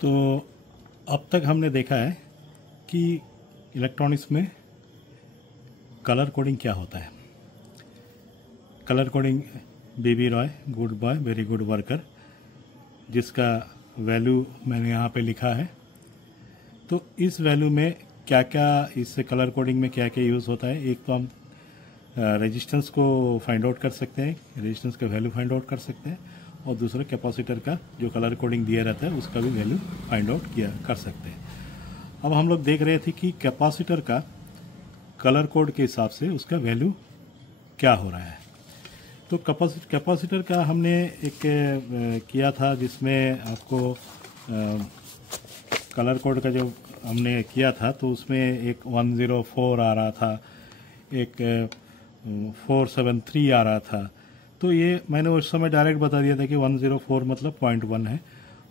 तो अब तक हमने देखा है कि इलेक्ट्रॉनिक्स में कलर कोडिंग क्या होता है। Colour coding BB Roy good boy very good worker, जिसका वैल्यू मैंने यहाँ पे लिखा है। तो इस वैल्यू में क्या क्या, इस कलर कोडिंग में क्या क्या यूज़ होता है। एक तो हम रेजिस्टेंस को फाइंड आउट कर सकते हैं, रेजिस्टेंस का वैल्यू फाइंड आउट कर सकते हैं, और दूसरा कैपेसिटर का जो कलर कोडिंग दिया रहता है उसका भी वैल्यू फाइंड आउट किया कर सकते हैं। अब हम लोग देख रहे थे कि कैपेसिटर का कलर कोड के हिसाब से उसका वैल्यू क्या हो रहा है। तो कैपेसिटर का हमने एक किया था जिसमें आपको कलर कोड का जो हमने किया था, तो उसमें एक 104 आ रहा था, एक 473 आ रहा था। तो ये मैंने उस समय डायरेक्ट बता दिया था कि 104 मतलब 0.1 है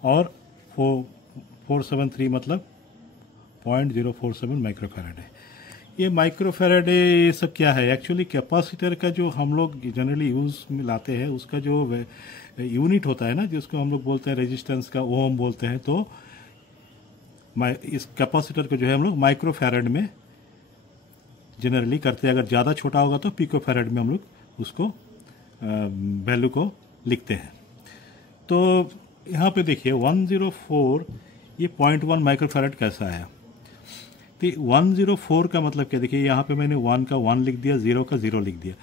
और 473 मतलब 0.047 माइक्रोफैराड है। ये माइक्रोफैराड ये सब क्या है? एक्चुअली कैपेसिटर का जो हम लोग जनरली यूज़ में लाते हैं उसका जो यूनिट होता है ना, जिसको हम लोग बोलते हैं रेजिस्टेंस का ओम बोलते हैं, तो इस कैपेसिटर को जो है हम लोग माइक्रोफैराड में जनरली करते हैं। अगर ज़्यादा छोटा होगा तो पिकोफैराड में हम लोग उसको वैल्यू को लिखते हैं। तो यहाँ पे देखिए 104 ये 0.1 माइक्रोफैराड कैसा आया। तो 104 का मतलब क्या, देखिए यहाँ पे मैंने 1 का 1 लिख दिया, 0 का 0 लिख दिया।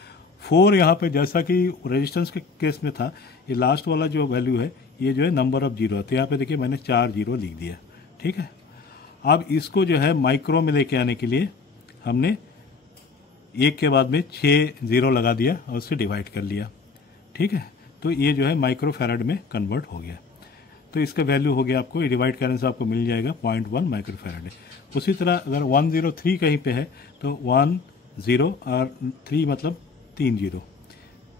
4 यहाँ पे जैसा कि रेजिस्टेंस के केस में था, ये लास्ट वाला जो वैल्यू है ये जो है नंबर ऑफ जीरो है, तो यहाँ पे देखिए मैंने 4 0 लिख दिया। ठीक है, अब इसको जो है माइक्रो में लेके आने के लिए हमने एक के बाद में 6 0 लगा दिया और उससे डिवाइड कर लिया। ठीक है, तो ये जो है माइक्रोफैराड में कन्वर्ट हो गया। तो इसका वैल्यू हो गया आपको, डिवाइड करने से आपको मिल जाएगा 0.1 माइक्रोफैराड है। उसी तरह अगर 103 कहीं पे है तो 1 0 और 3 मतलब 3 0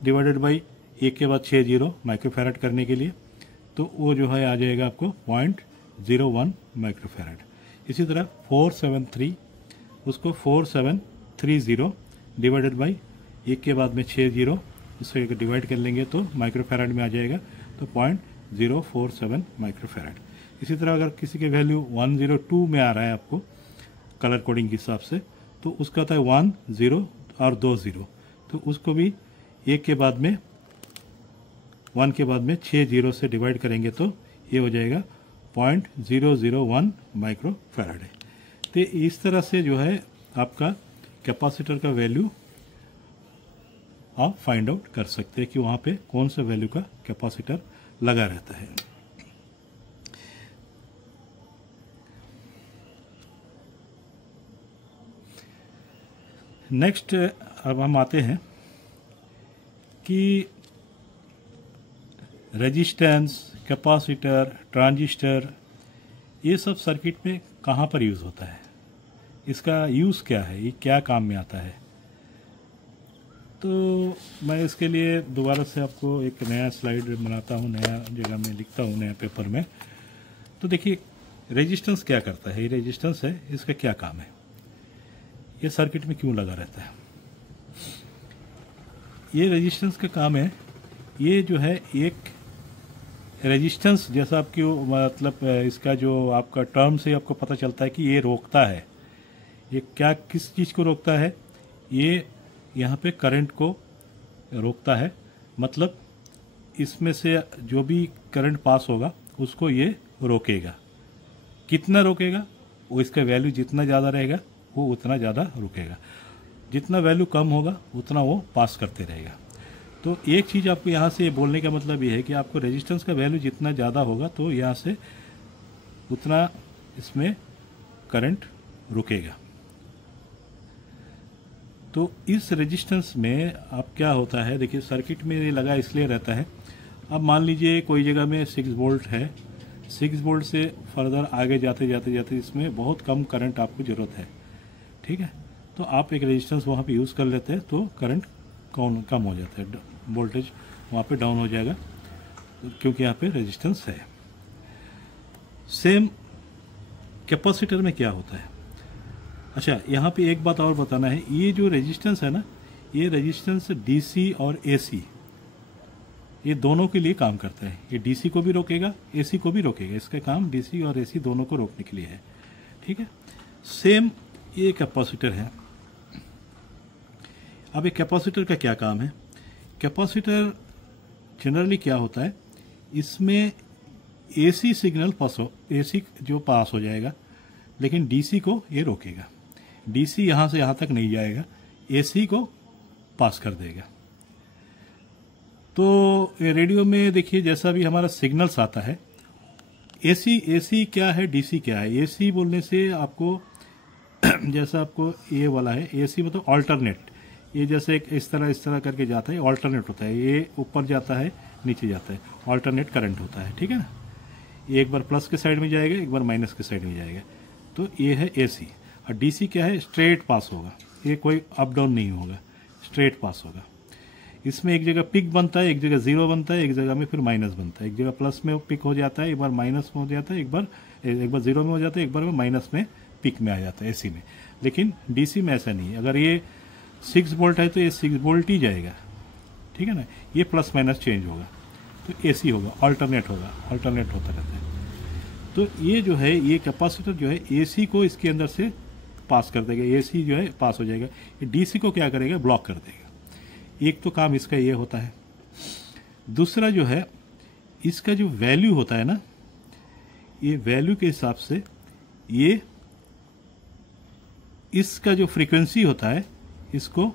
डिवाइडेड बाई एक के बाद 6 0 माइक्रोफैराड करने के लिए, तो वो जो है आ जाएगा आपको 0.01 माइक्रोफैराड। इसी तरह 473 उसको 4730 डिवाइडेड बाई एक के बाद में 6 0, इससे डिवाइड कर लेंगे तो माइक्रोफैराड में आ जाएगा, तो 0.047 माइक्रोफैराड। इसी तरह अगर किसी के वैल्यू 102 में आ रहा है आपको कलर कोडिंग के हिसाब से, तो उसका था 1 0 और 2 0, तो उसको भी एक के बाद में 1 के बाद में 6 0 से डिवाइड करेंगे तो ये हो जाएगा 0.001 माइक्रोफैराड है। तो इस तरह से जो है आपका कैपेसिटर का वैल्यू आप फाइंड आउट कर सकते हैं कि वहाँ पे कौन सा वैल्यू का कैपेसिटर लगा रहता है। नेक्स्ट अब हम आते हैं कि रेजिस्टेंस, कैपेसिटर, ट्रांजिस्टर, ये सब सर्किट में कहाँ पर यूज़ होता है, इसका यूज़ क्या है, ये क्या काम में आता है। तो मैं इसके लिए दोबारा से आपको एक नया स्लाइड बनाता हूँ, नया जगह में लिखता हूँ, नया पेपर में। तो देखिए रेजिस्टेंस क्या करता है, ये रेजिस्टेंस है, इसका क्या काम है, ये सर्किट में क्यों लगा रहता है। ये रेजिस्टेंस का काम है, ये जो है एक रेजिस्टेंस जैसा आपकी मतलब इसका जो आपका टर्म से आपको पता चलता है कि ये रोकता है। ये क्या किस चीज़ को रोकता है, ये यहाँ पे करंट को रोकता है, मतलब इसमें से जो भी करंट पास होगा उसको ये रोकेगा। कितना रोकेगा, वो इसका वैल्यू जितना ज़्यादा रहेगा वो उतना ज़्यादा रुकेगा, जितना वैल्यू कम होगा उतना वो पास करते रहेगा। तो एक चीज़ आपको यहाँ से बोलने का मतलब ये है कि आपको रेजिस्टेंस का वैल्यू जितना ज़्यादा होगा तो यहाँ से उतना इसमें करंट रुकेगा। तो इस रेजिस्टेंस में अब क्या होता है, देखिए सर्किट में ये लगा इसलिए रहता है। अब मान लीजिए कोई जगह में 6 वोल्ट है, 6 वोल्ट से फर्दर आगे जाते जाते जाते इसमें बहुत कम करंट आपको ज़रूरत है। ठीक है, तो आप एक रेजिस्टेंस वहाँ पे यूज़ कर लेते हैं तो करंट कम हो जाता है, वोल्टेज वहाँ पे डाउन हो जाएगा, क्योंकि यहाँ पे रेजिस्टेंस है। सेम कैपेसिटर में क्या होता है। अच्छा, यहाँ पे एक बात और बताना है, ये जो रेजिस्टेंस है ना, ये रेजिस्टेंस डीसी और एसी ये दोनों के लिए काम करता है। ये डीसी को भी रोकेगा, एसी को भी रोकेगा। इसका काम डीसी और एसी दोनों को रोकने के लिए है, ठीक है। सेम ये कैपेसिटर है। अब ये कैपेसिटर का क्या काम है? कैपेसिटर जनरली क्या होता है, इसमें एसी सिग्नल एसी जो पास हो जाएगा, लेकिन डीसी को ये रोकेगा। डीसी यहाँ से यहाँ तक नहीं जाएगा, एसी को पास कर देगा। तो रेडियो में देखिए जैसा भी हमारा सिग्नल्स आता है, एसी क्या है, डीसी क्या है। एसी बोलने से आपको जैसा आपको ये वाला है, एसी मतलब ऑल्टरनेट, ये जैसे इस तरह करके जाता है, ऑल्टरनेट होता है। ये ऊपर जाता है, नीचे जाता है, ऑल्टरनेट करंट होता है, ठीक है ना। ये एक बार प्लस के साइड में जाएगा, एक बार माइनस के साइड में जाएगा। तो ये है एसी। और डीसी क्या है, स्ट्रेट पास होगा, ये कोई अप डाउन नहीं होगा, स्ट्रेट पास होगा। इसमें एक जगह पिक बनता है, एक जगह जीरो बनता है, एक जगह में फिर माइनस बनता है। एक जगह प्लस में पिक हो जाता है, एक बार माइनस में हो जाता है, एक बार जीरो में हो जाता है, एक बार में माइनस में पिक में आ जाता है एसी में। लेकिन डीसी में ऐसा नहीं है। अगर ये 6 वोल्ट है तो ये 6 वोल्ट ही जाएगा, ठीक है ना। ये प्लस माइनस चेंज होगा, तो एसी होगा, अल्टरनेट होगा, अल्टरनेट होता रहता है। तो ये जो है, ये कैपेसिटर जो है एसी को इसके अंदर से पास कर देगा, एसी जो है पास हो जाएगा। ये डीसी को क्या करेगा, ब्लॉक कर देगा। एक तो काम इसका ये होता है। दूसरा जो है, इसका जो वैल्यू होता है ना, ये वैल्यू के हिसाब से ये इसका जो फ्रीक्वेंसी होता है, इसका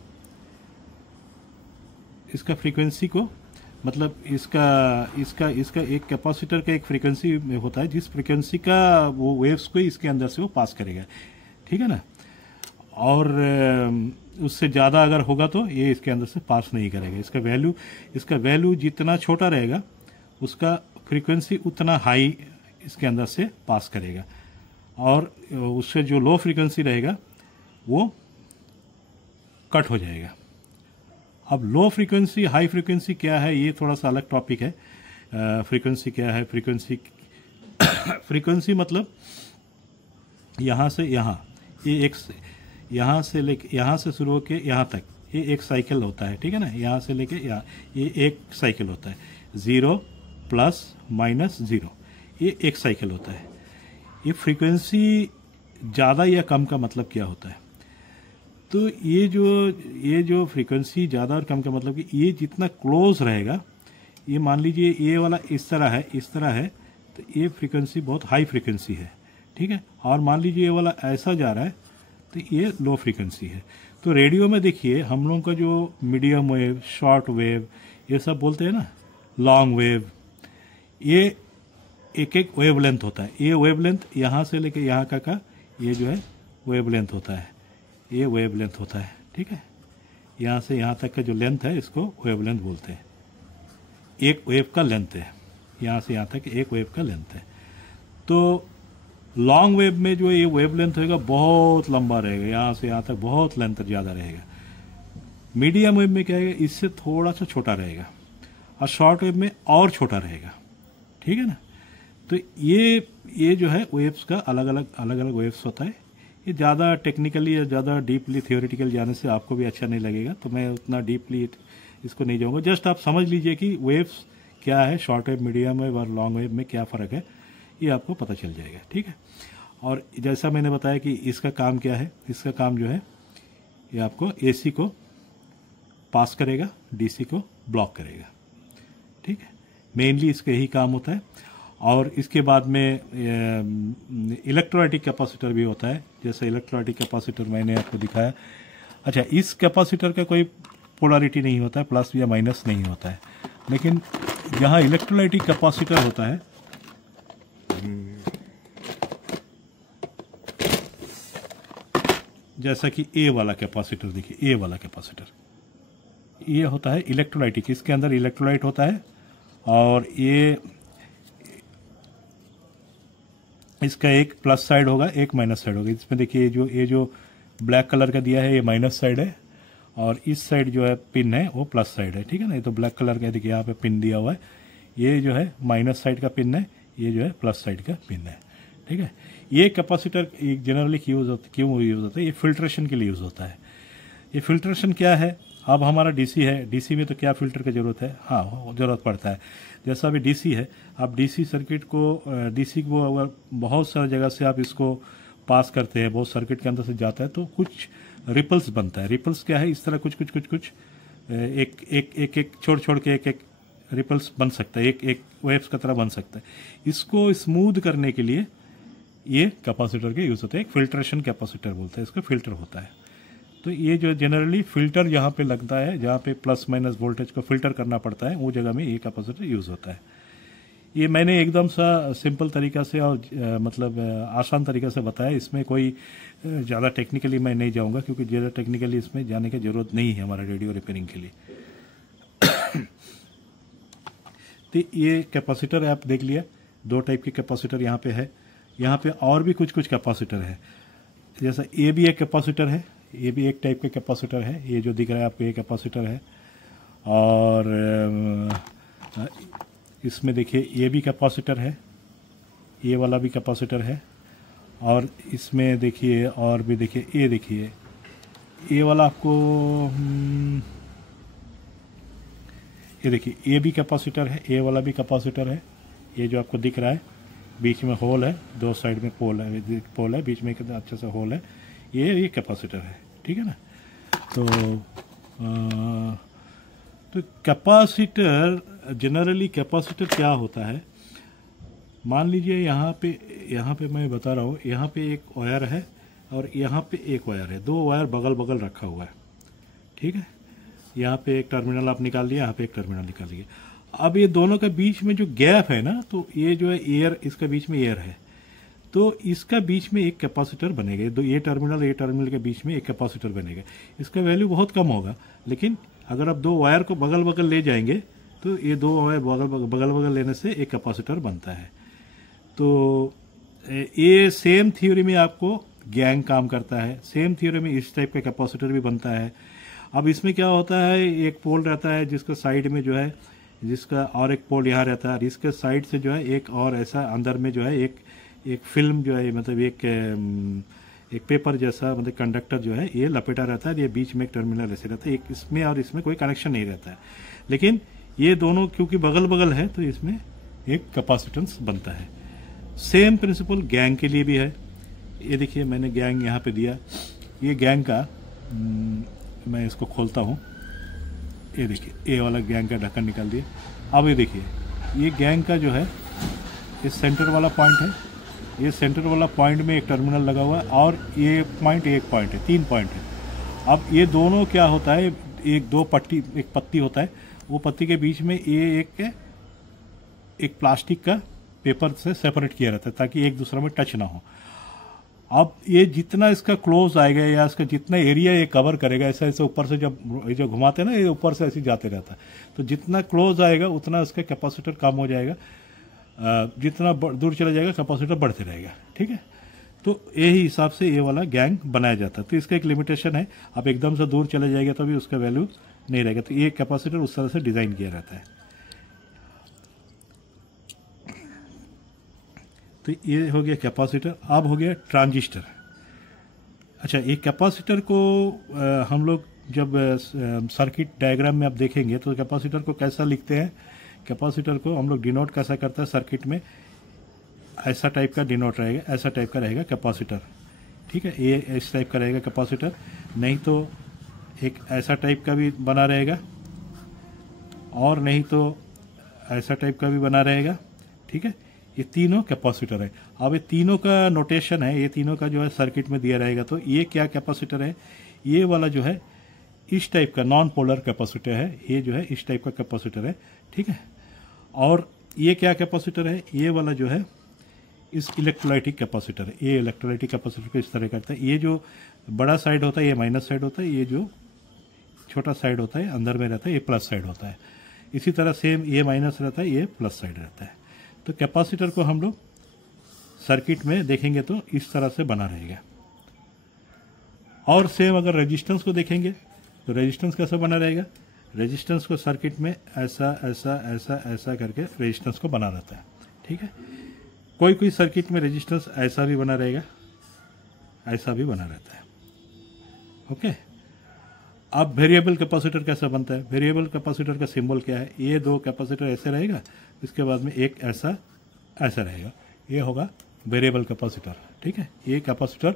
फ्रीक्वेंसी को मतलब इसका एक कैपेसिटर का एक फ्रीक्वेंसी में होता है, जिस फ्रीक्वेंसी का वो वेव्स को इसके अंदर से वो पास करेगा, ठीक है ना। और उससे ज़्यादा अगर होगा तो ये इसके अंदर से पास नहीं करेगा। इसका वैल्यू जितना छोटा रहेगा, उसका फ्रीक्वेंसी उतना हाई इसके अंदर से पास करेगा। और उससे जो लो फ्रीक्वेंसी रहेगा वो कट हो जाएगा। अब लो फ्रीक्वेंसी हाई फ्रीक्वेंसी क्या है, ये थोड़ा सा अलग टॉपिक है। फ्रीक्वेंसी क्या है, फ्रीक्वेंसी मतलब यहाँ से यहाँ, ये यहाँ से लेके यहाँ से शुरू होके यहाँ तक, ये एक साइकिल होता है, ठीक है ना। यहाँ से लेके यहाँ, ये एक साइकिल होता है। 0 प्लस माइनस 0, ये एक साइकिल होता है। ये फ्रीक्वेंसी ज़्यादा या कम का मतलब क्या होता है? तो ये जो फ्रीक्वेंसी ज़्यादा और कम का मतलब कि ये जितना क्लोज रहेगा, ये मान लीजिए ये वाला इस तरह है, तो ये फ्रीक्वेंसी बहुत हाई फ्रीक्वेंसी है, ठीक है। और मान लीजिए ये वाला ऐसा जा रहा है, तो ये लो फ्रीक्वेंसी है। तो रेडियो में देखिए हम लोगों का जो मीडियम वेव, शॉर्ट वेव, ये सब बोलते हैं ना, लॉन्ग वेव, ये एक एक वेवलेंथ होता है। ये वेवलेंथ यहाँ से लेके यहाँ का ये जो है वेवलेंथ होता है, ये वेवलेंथ होता है, ठीक है। यहाँ से यहाँ तक का जो लेंथ है, इसको वेवलेंथ बोलते हैं। एक वेव का लेंथ है, यहाँ से यहाँ तक एक वेव का लेंथ है। तो लॉन्ग वेव में जो ये वेवलेंथ होगा बहुत लंबा रहेगा, यहाँ से यहाँ तक बहुत लेंथ ज़्यादा रहेगा। मीडियम वेव में क्या है, इससे थोड़ा सा छोटा रहेगा, और शॉर्ट वेव में और छोटा रहेगा, ठीक है ना। तो ये जो है वेव्स का अलग अलग वेव्स होता है। ये ज़्यादा टेक्निकली या ज़्यादा डीपली थियोरेटिकल जाने से आपको भी अच्छा नहीं लगेगा, तो मैं उतना डीपली इसको नहीं जाऊँगा। जस्ट आप समझ लीजिए कि वेव्स क्या है, शॉर्ट वेव, मीडियम वेव और लॉन्ग वेव में क्या फ़र्क है, ये आपको पता चल जाएगा, ठीक है। और जैसा मैंने बताया कि इसका काम क्या है, इसका काम जो है ये आपको एसी को पास करेगा, डीसी को ब्लॉक करेगा, ठीक है। मेनली इसका यही काम होता है। और इसके बाद में इलेक्ट्रोलाइटिक कैपेसिटर भी होता है। जैसे इलेक्ट्रोलाइटिक कैपेसिटर मैंने आपको दिखाया। अच्छा, इस कैपेसिटर का कोई पोलैरिटी नहीं होता है, प्लस या माइनस नहीं होता है। लेकिन जहाँ इलेक्ट्रोलाइटिक कैपेसिटर होता है, जैसा कि ए वाला कैपेसिटर देखिए, ए वाला कैपेसिटर ये होता है इलेक्ट्रोलाइटिक। इसके अंदर इलेक्ट्रोलाइट होता है, और ये इसका एक प्लस साइड होगा, एक माइनस साइड होगा। इसमें देखिए ये जो ब्लैक कलर का दिया है, ये माइनस साइड है, और इस साइड जो है पिन है वो प्लस साइड है, ठीक है ना। ये तो ब्लैक कलर का देखिए यहाँ पे पिन दिया हुआ है, ये जो है माइनस साइड का पिन है, ये जो है प्लस साइड का पिन है, ठीक है। ये कैपेसिटर जनरली क्यों यूज़ होता है, ये फिल्ट्रेशन के लिए यूज़ होता है। ये फिल्ट्रेशन क्या है, अब हमारा डीसी है, डीसी में तो क्या फ़िल्टर की ज़रूरत है, हाँ ज़रूरत पड़ता है। जैसा अभी डीसी है, आप डीसी सर्किट को डीसी को अगर बहुत सारी जगह से आप इसको पास करते हैं, बहुत सर्किट के अंदर से जाता है तो कुछ रिपल्स बनता है। रिपल्स क्या है, इस तरह कुछ कुछ कुछ कुछ एक एक एक एक छोड़ छोड़ के एक एक रिपल्स बन सकता है, एक एक वेव्स का तरह बन सकता है। इसको स्मूथ करने के लिए ये कैपेसिटर के यूज़ होते हैं। एक फिल्ट्रेशन कैपेसिटर बोलते हैं इसको, फिल्टर होता है। तो ये जो जनरली फिल्टर यहाँ पे लगता है, जहाँ पे प्लस माइनस वोल्टेज को फिल्टर करना पड़ता है, वो जगह में ये कैपेसिटर यूज़ होता है। ये मैंने एकदम सा सिंपल तरीका से और मतलब आसान तरीका से बताया। इसमें कोई ज़्यादा टेक्निकली मैं नहीं जाऊँगा, क्योंकि ज़्यादा टेक्निकली इसमें जाने की ज़रूरत नहीं है हमारा रेडियो रिपेयरिंग के लिए। तो ये कैपेसिटर आप देख लिया, 2 टाइप के कैपेसिटर यहाँ पे है। यहाँ पे और भी कुछ कुछ कैपेसिटर है, जैसा ये भी एक कैपेसिटर है, ये भी एक टाइप का कैपेसिटर है। ये जो दिख रहा है आपको ये कैपेसिटर है। और इसमें देखिए ये भी कैपेसिटर है, ये वाला भी कैपेसिटर है। और इसमें देखिए और भी देखिए, ये देखिए ये वाला आपको ये देखिए ये भी कैपेसिटर है, ये वाला भी कैपेसिटर है। ये जो आपको दिख रहा है बीच में होल है, 2 साइड में पोल है, बीच में एक अच्छा सा होल है, ये कैपेसिटर है, ठीक है ना। तो कैपेसिटर जनरली कैपेसिटर क्या होता है, मान लीजिए यहाँ पे मैं बता रहा हूँ, यहाँ पे एक वायर है और यहाँ पे एक वायर है, 2 वायर बगल बगल रखा हुआ है, ठीक है। यहाँ पे एक टर्मिनल आप निकाल लिए, यहाँ पे एक टर्मिनल निकाल लिए। अब ये दोनों के बीच में जो गैप है ना, तो ये जो है एयर, इसका बीच में एयर है, तो इसका बीच में एक कैपेसिटर बनेगा। ये टर्मिनल के बीच में एक कैपेसिटर बनेगा। इसका वैल्यू बहुत कम होगा, लेकिन अगर आप 2 वायर को बगल बगल ले जाएंगे तो ये 2 वायर बगल बगल लेने से एक कैपेसिटर बनता है। तो ये सेम थ्योरी में आपको गैंग काम करता है, सेम थ्योरी में इस टाइप का कैपेसिटर भी बनता है। अब इसमें क्या होता है, एक पोल रहता है जिसका साइड में जो है, जिसका और एक पोल यहाँ रहता है, और इसके साइड से जो है एक और ऐसा अंदर में जो है एक फिल्म जो है, मतलब एक पेपर जैसा, मतलब कंडक्टर जो है ये लपेटा रहता है। ये बीच में एक टर्मिनल ऐसे रहता है, एक इसमें और इसमें कोई कनेक्शन नहीं रहता है, लेकिन ये दोनों क्योंकि बगल बगल है तो इसमें एक कैपेसिटेंस बनता है। सेम प्रिंसिपल गैंग के लिए भी है। ये देखिए मैंने गैंग यहाँ पे दिया, ये गैंग का मैं इसको खोलता हूँ, ये देखिए ये वाला गैंग का ढक्कन निकाल दिए। अब ये देखिए ये गैंग का जो है ये सेंटर वाला पॉइंट है, ये सेंटर वाला पॉइंट में एक टर्मिनल लगा हुआ है, और ये पॉइंट एक पॉइंट है, 3 पॉइंट है। अब ये दोनों क्या होता है, एक पत्ती होता है, वो पत्ती के बीच में ये एक प्लास्टिक का पेपर से सेपरेट किया रहता है ताकि एक दूसरे में टच ना हो। अब ये जितना इसका क्लोज आएगा या इसका जितना एरिया ये कवर करेगा, ऐसा ऐसे ऊपर से जब घुमाते हैं ना, ये ऊपर से ऐसे जाते रहता है, तो जितना क्लोज आएगा उतना इसका कैपेसिटर कम हो जाएगा, जितना दूर चला जाएगा कैपेसिटर बढ़ते रहेगा, ठीक है। तो यही हिसाब से ये वाला गैंग बनाया जाता है। तो इसका एक लिमिटेशन है, आप एकदम से दूर चले जाएगा तो भी उसका वैल्यू नहीं रहेगा। तो ये कैपेसिटर उस तरह से डिज़ाइन किया रहता है। तो ये हो गया कैपेसिटर। अब हो गया ट्रांजिस्टर। अच्छा, ये कैपेसिटर को हम लोग जब सर्किट डायग्राम में आप देखेंगे तो कैपेसिटर को कैसा लिखते हैं, कैपेसिटर को हम लोग डिनोट कैसा करता है सर्किट में, ऐसा टाइप का डिनोट रहेगा, ऐसा टाइप का रहेगा कैपेसिटर, ठीक है। ये इस टाइप का रहेगा कैपेसिटर, नहीं तो एक ऐसा टाइप का भी बना रहेगा, और नहीं तो ऐसा टाइप का भी बना रहेगा, ठीक है। ये तीनों कैपेसिटर है। अब ये तीनों का नोटेशन है, ये तीनों का जो है सर्किट में दिया रहेगा। तो ये क्या कैपेसिटर है, ये वाला जो है इस टाइप का नॉन पोलर कैपेसिटर है, ये जो है इस टाइप का कैपेसिटर है, ठीक है। और ये क्या कैपेसिटर है, ये वाला जो है इस इलेक्ट्रोलाइटिक कैपेसिटर है। ये इलेक्ट्रोलाइटिक कैपेसिटर को इस तरह करता है, ये जो बड़ा साइड होता है ये माइनस साइड होता है, ये जो छोटा साइड होता है अंदर में रहता है ये प्लस साइड होता है। इसी तरह सेम ये माइनस रहता है, ये प्लस साइड रहता है। तो कैपेसिटर को हम लोग सर्किट में देखेंगे तो इस तरह से बना रहेगा। और सेम अगर रेजिस्टेंस को देखेंगे तो रेजिस्टेंस कैसा बना रहेगा, रेजिस्टेंस को सर्किट में ऐसा ऐसा ऐसा ऐसा करके रेजिस्टेंस को बना रहता है, ठीक है। कोई कोई सर्किट में रेजिस्टेंस ऐसा भी बना रहेगा, ऐसा भी बना रहता है, ओके। अब वेरिएबल कैपेसिटर कैसा बनता है? वेरिएबल कैपेसिटर का सिंबल क्या है? ये दो कैपेसिटर ऐसे रहेगा, इसके बाद में एक ऐसा ऐसा रहेगा, ये होगा वेरिएबल कैपेसिटर। ठीक है, ये कैपेसिटर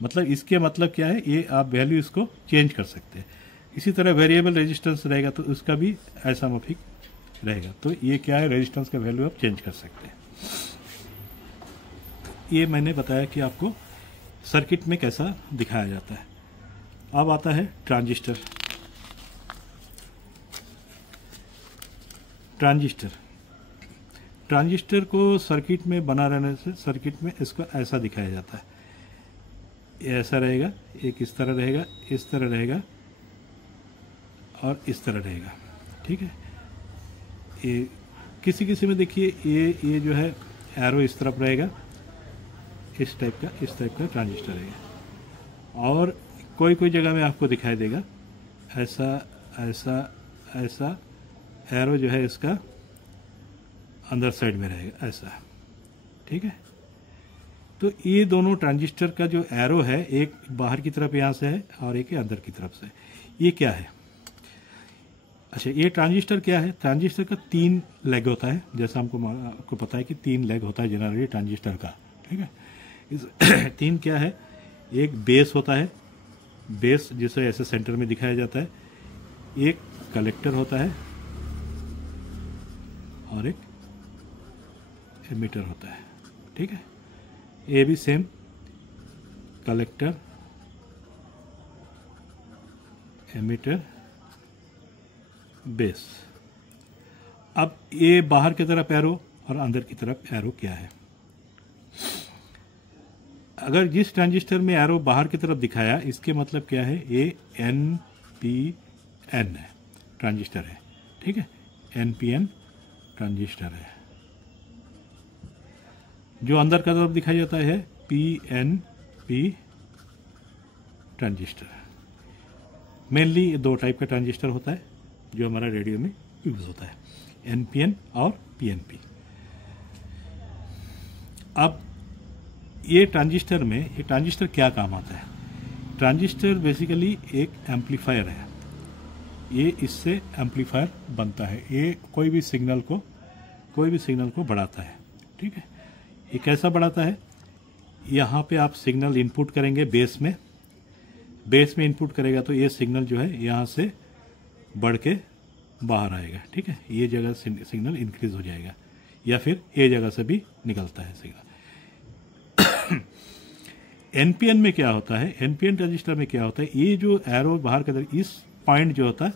मतलब इसके मतलब क्या है, ये आप वैल्यू इसको चेंज कर सकते हैं। इसी तरह वेरिएबल रेजिस्टेंस रहेगा तो उसका भी ऐसा माफिक रहेगा। तो ये क्या है, रेजिस्टेंस का वैल्यू आप चेंज कर सकते हैं। ये मैंने बताया कि आपको सर्किट में कैसा दिखाया जाता है। अब आता है ट्रांजिस्टर। ट्रांजिस्टर को सर्किट में बना रहने से सर्किट में इसको ऐसा दिखाया जाता है। ये ऐसा रहेगा, एक इस तरह रहेगा, इस तरह रहेगा और इस तरह रहेगा। ठीक है, ये किसी किसी में देखिए ये जो है एरो इस तरफ रहेगा, इस टाइप का ट्रांजिस्टर रहेगा। और कोई कोई जगह में आपको दिखाई देगा ऐसा ऐसा ऐसा एरो जो है इसका अंदर साइड में रहेगा ऐसा। ठीक है, तो ये दोनों ट्रांजिस्टर का जो एरो है, एक बाहर की तरफ यहाँ से है और एक अंदर की तरफ से। ये क्या है? अच्छा, ये ट्रांजिस्टर क्या है? ट्रांजिस्टर का 3 लेग होता है, जैसा आपको पता है कि 3 लेग होता है जनरली ट्रांजिस्टर का। ठीक है, इस 3 क्या है? एक बेस होता है, बेस जिसे ऐसे सेंटर में दिखाया जाता है, एक कलेक्टर होता है और एक एमिटर होता है। ठीक है, ये भी सेम कलेक्टर, एमिटर, बेस। अब ये बाहर की तरफ एरो और अंदर की तरफ एरो क्या है? अगर जिस ट्रांजिस्टर में एरो बाहर की तरफ दिखाया, इसके मतलब क्या है? ये NPN है, ट्रांजिस्टर है। ठीक है, NPN ट्रांजिस्टर है। जो अंदर की तरफ दिखाया जाता है PNP ट्रांजिस्टर। मेनली 2 टाइप का ट्रांजिस्टर होता है जो हमारा रेडियो में यूज होता है, NPN और PNP। अब ये ट्रांजिस्टर क्या काम आता है? ट्रांजिस्टर बेसिकली एक एम्पलीफायर है। ये इससे एम्पलीफायर बनता है। ये कोई भी सिग्नल को बढ़ाता है। ठीक है, ये कैसा बढ़ाता है? यहाँ पे आप सिग्नल इनपुट करेंगे बेस में इनपुट करेगा तो ये सिग्नल जो है यहाँ से बढ़ के बाहर आएगा। ठीक है, ये जगह सिग्नल इंक्रीज हो जाएगा या फिर ये जगह से भी निकलता है सिग्नल। NPN में क्या होता है? NPN ट्रांजिस्टर में क्या होता है? ये जो एरो बाहर का इस पॉइंट जो होता है,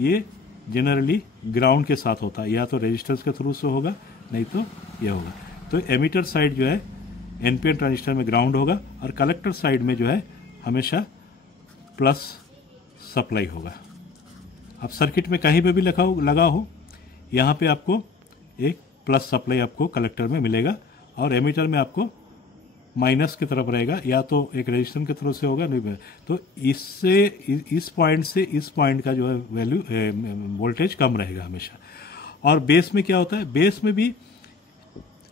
ये जनरली ग्राउंड के साथ होता है, या तो रेजिस्टेंस के थ्रू से होगा, नहीं तो ये होगा। तो एमिटर साइड जो है NPN ट्रांजिस्टर में ग्राउंड होगा और कलेक्टर साइड में जो है हमेशा प्लस सप्लाई होगा। अब सर्किट में कहीं पे भी लगा हो, यहाँ पे आपको एक प्लस सप्लाई आपको कलेक्टर में मिलेगा और एमिटर में आपको माइनस की तरफ रहेगा, या तो एक रेजिस्टेंस के थ्रू से होगा, नहीं तो इससे इस पॉइंट से इस पॉइंट का जो है वैल्यू वोल्टेज कम रहेगा हमेशा। और बेस में क्या होता है? बेस में भी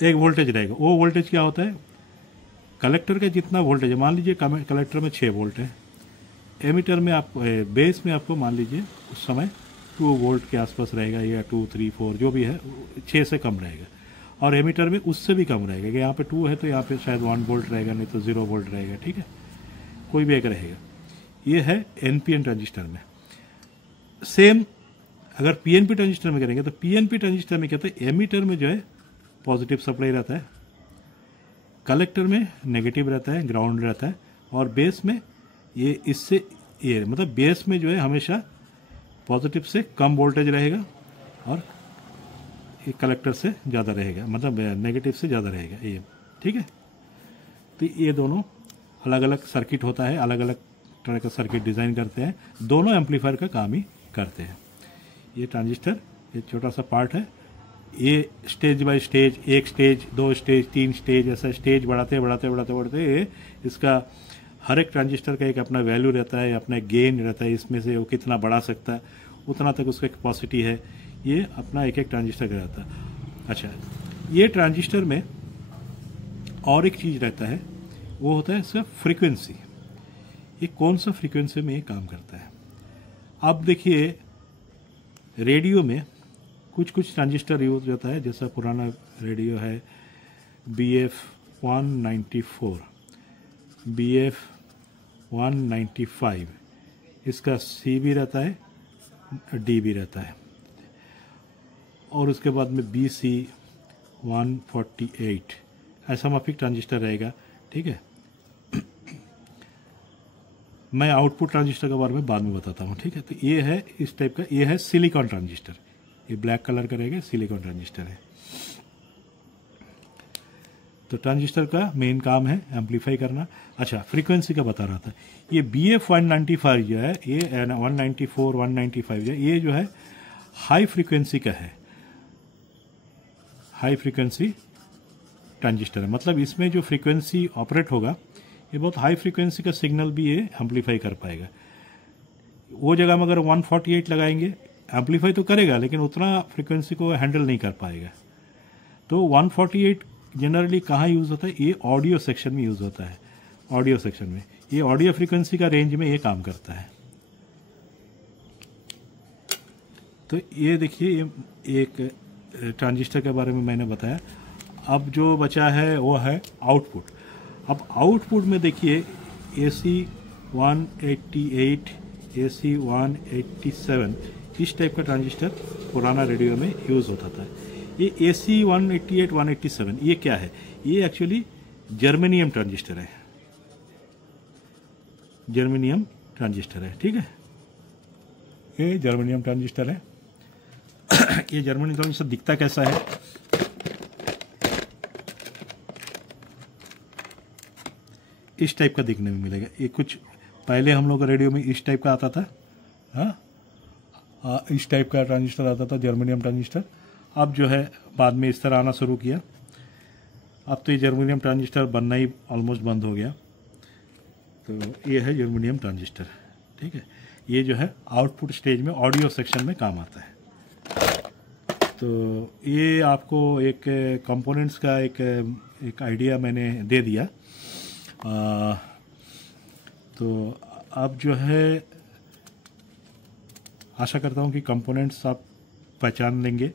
एक वोल्टेज रहेगा। वो वोल्टेज क्या होता है? कलेक्टर का जितना वोल्टेज है, मान लीजिए कलेक्टर में 6 वोल्ट है, एमिटर में आपको बेस में आपको मान लीजिए उस समय 2 वोल्ट के आसपास रहेगा, या 2, 3, 4 जो भी है 6 से कम रहेगा। और एमिटर में उससे भी कम रहेगा, कि यहाँ पे 2 है तो यहाँ पे शायद 1 वोल्ट रहेगा, नहीं तो 0 वोल्ट रहेगा। ठीक है, कोई भी एक रहेगा। ये है NPN ट्रांजिस्टर में। सेम अगर PNP ट्रांजिस्टर में करेंगे तो PNP ट्रांजिस्टर में क्या होता है? एमिटर में जो है पॉजिटिव सप्लाई रहता है, कलेक्टर में नेगेटिव रहता है, ग्राउंड रहता है, और बेस में ये इससे ये मतलब बेस में जो है हमेशा पॉजिटिव से कम वोल्टेज रहेगा और ये कलेक्टर से ज़्यादा रहेगा, मतलब नेगेटिव से ज़्यादा रहेगा ये। ठीक है, तो ये दोनों अलग अलग सर्किट होता है, अलग अलग तरह का सर्किट डिज़ाइन करते हैं, दोनों एम्पलीफायर का काम ही करते हैं। ये ट्रांजिस्टर ये छोटा सा पार्ट है, ये stage by stage, 1 stage, 2 stage, 3 stage, ऐसा स्टेज बढ़ाते बढ़ाते इसका हर एक ट्रांजिस्टर का एक अपना वैल्यू रहता है, अपना गेन रहता है, इसमें से वो कितना बढ़ा सकता है उतना तक उसका कैपेसिटी है, ये अपना एक एक ट्रांजिस्टर का रहता है। अच्छा, ये ट्रांजिस्टर में और एक चीज़ रहता है, वो होता है इसका फ्रीक्वेंसी। ये कौन सा फ्रीक्वेंसी में ये काम करता है? अब देखिए रेडियो में कुछ कुछ ट्रांजिस्टर यूज होता है, जैसा पुराना रेडियो है BF194, BF195, इसका C भी रहता है, D भी रहता है, और उसके बाद में BC148 ऐसा माफिक ट्रांजिस्टर रहेगा। ठीक है, मैं आउटपुट ट्रांजिस्टर के बारे में बाद में बताता हूँ। ठीक है, तो ये है इस टाइप का, ये है सिलिकॉन ट्रांजिस्टर, ये ब्लैक कलर का रहेगा, सिलिकॉन ट्रांजिस्टर है। तो ट्रांजिस्टर का मेन काम है एम्पलीफाई करना। अच्छा, फ्रीक्वेंसी का बता रहा था, ये BF195 जो है, ये 194 195 जो है, ये जो है हाई फ्रीक्वेंसी का है, हाई फ्रीक्वेंसी ट्रांजिस्टर है। मतलब इसमें जो फ्रीक्वेंसी ऑपरेट होगा, ये बहुत हाई फ्रीक्वेंसी का सिग्नल भी ये एम्पलीफाई कर पाएगा। वो जगह में अगर 148 लगाएंगे, एम्पलीफाई तो करेगा लेकिन उतना फ्रीक्वेंसी को हैंडल नहीं कर पाएगा। तो 148 जनरली कहाँ यूज़ होता है, ये ऑडियो सेक्शन में यूज़ होता है। ऑडियो सेक्शन में ये ऑडियो फ्रीक्वेंसी का रेंज में ये काम करता है। तो ये देखिए, ये एक ट्रांजिस्टर के बारे में मैंने बताया। अब जो बचा है वो है आउटपुट। अब आउटपुट में देखिए AC188, AC187 इस टाइप का ट्रांजिस्टर पुराना रेडियो में यूज़ होता था। ये AC188 187 ये क्या है, ये एक्चुअली जर्मेनियम ट्रांजिस्टर है, जर्मेनियम ट्रांजिस्टर है। ठीक है, ये जर्मेनियम ट्रांजिस्टर है। ये जर्मेनियम ट्रांजिस्टर दिखता कैसा है, इस टाइप का दिखने में मिलेगा। ये कुछ पहले हम लोग रेडियो में इस टाइप का आता था, हाँ, इस टाइप का ट्रांजिस्टर आता था, जर्मेनियम ट्रांजिस्टर। अब जो है बाद में इस तरह आना शुरू किया। अब तो ये जर्मेनियम ट्रांजिस्टर बनना ही ऑलमोस्ट बंद हो गया। तो ये है जर्मेनियम ट्रांजिस्टर। ठीक है, ये जो है आउटपुट स्टेज में ऑडियो सेक्शन में काम आता है। तो ये आपको एक कंपोनेंट्स का एक आइडिया मैंने दे दिया। तो अब जो है आशा करता हूँ कि कंपोनेंट्स आप पहचान लेंगे,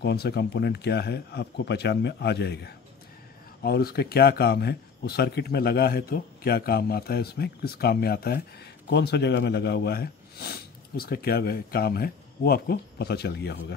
कौन सा कंपोनेंट क्या है आपको पहचान में आ जाएगा, और उसका क्या काम है, वो सर्किट में लगा है तो क्या काम आता है, उसमें किस काम में आता है, कौन सा जगह में लगा हुआ है, उसका क्या काम है, वो आपको पता चल गया होगा।